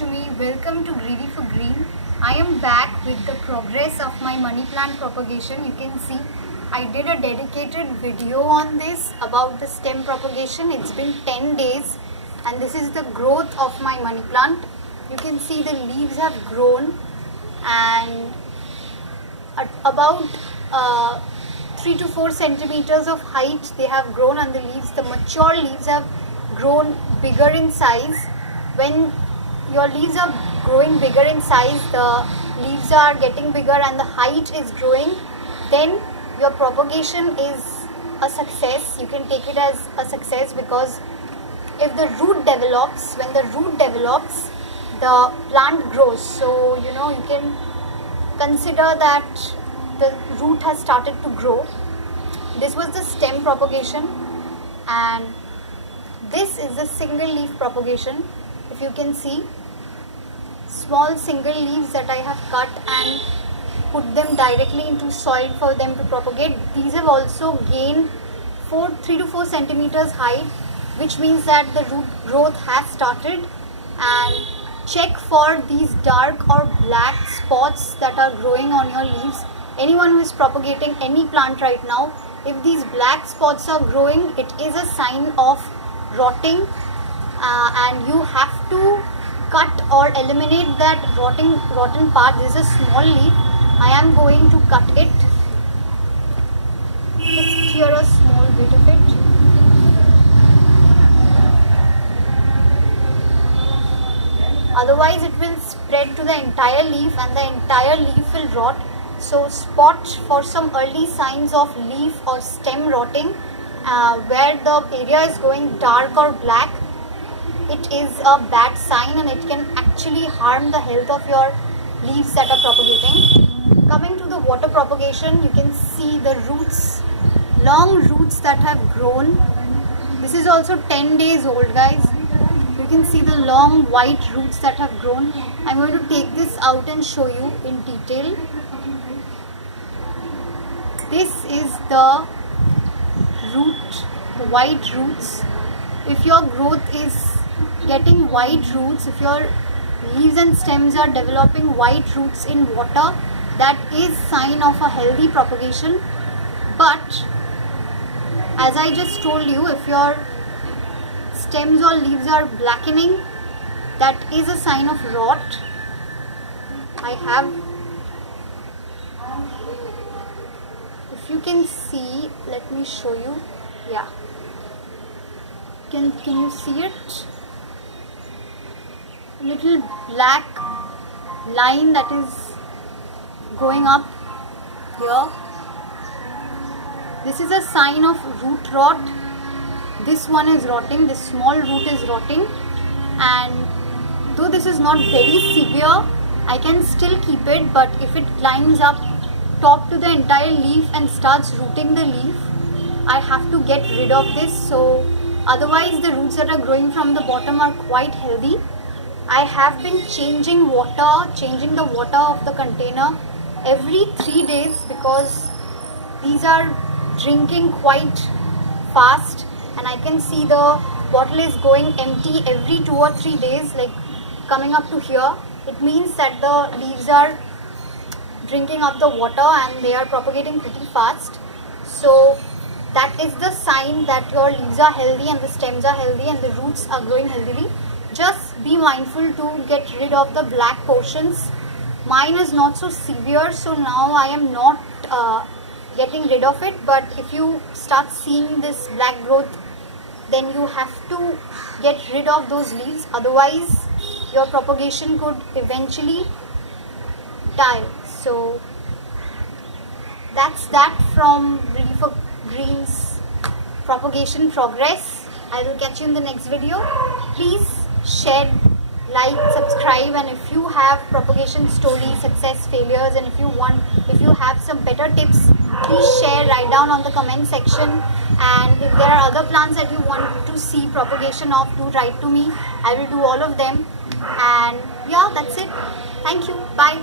Lakshmi. Welcome to Greedy for Green. I am back with the progress of my money plant propagation. You can see I did a dedicated video on this about the stem propagation. It's been 10 days and this is the growth of my money plant. You can see the leaves have grown and at about 3 to 4 centimeters of height they have grown, and the mature leaves have grown bigger in size. When your leaves are growing bigger in size, the leaves are getting bigger and the height is growing, then your propagation is a success. You can take it as a success because if the root develops, when the root develops, the plant grows. So you can consider that the root has started to grow. This was the stem propagation and this is the single leaf propagation. If you can see, small single leaves that I have cut and put them directly into soil for them to propagate. These have also gained 3 to 4 centimeters height, which means that the root growth has started. And check for these dark or black spots that are growing on your leaves. Anyone who is propagating any plant right now, if these black spots are growing, it is a sign of rotting, and you have to cut or eliminate that rotten part. This is a small leaf. I am going to cut it. Just clear a small bit of it. Otherwise it will spread to the entire leaf and the entire leaf will rot. So spot for some early signs of leaf or stem rotting where the area is going dark or black. It is a bad sign and it can actually harm the health of your leaves that are propagating. Coming to the water propagation, you can see the roots, long roots that have grown. This is also 10 days old, guys. You can see the long white roots that have grown. I'm going to take this out and show you in detail. This is the root, the white roots. If your growth is getting white roots, if your leaves and stems are developing white roots in water, that is sign of a healthy propagation. But as I just told you, if your stems or leaves are blackening, that is a sign of rot. If you can see, let me show you. Yeah, can you see it? A little black line that is going up here. This is a sign of root rot. This one is rotting, this small root is rotting, and though this is not very severe, I can still keep it, but if it climbs up top to the entire leaf and starts rooting the leaf, I have to get rid of this. So otherwise the roots that are growing from the bottom are quite healthy. I have been changing the water of the container every 3 days because these are drinking quite fast, and I can see the bottle is going empty every 2 or 3 days, like coming up to here. It means that the leaves are drinking up the water and they are propagating pretty fast. So that is the sign that your leaves are healthy and the stems are healthy and the roots are growing healthily. Just be mindful to get rid of the black portions. Mine is not so severe, so now I am not getting rid of it, but if you start seeing this black growth, then you have to get rid of those leaves, otherwise your propagation could eventually die. So that's that from Greedy for Green's propagation progress. I will catch you in the next video. Please share, like, subscribe, and if you have propagation stories, success, failures, and if you have some better tips, please share, write down on the comment section. And if there are other plants that you want to see propagation of, do write to me. I will do all of them. And yeah, that's it. Thank you. Bye.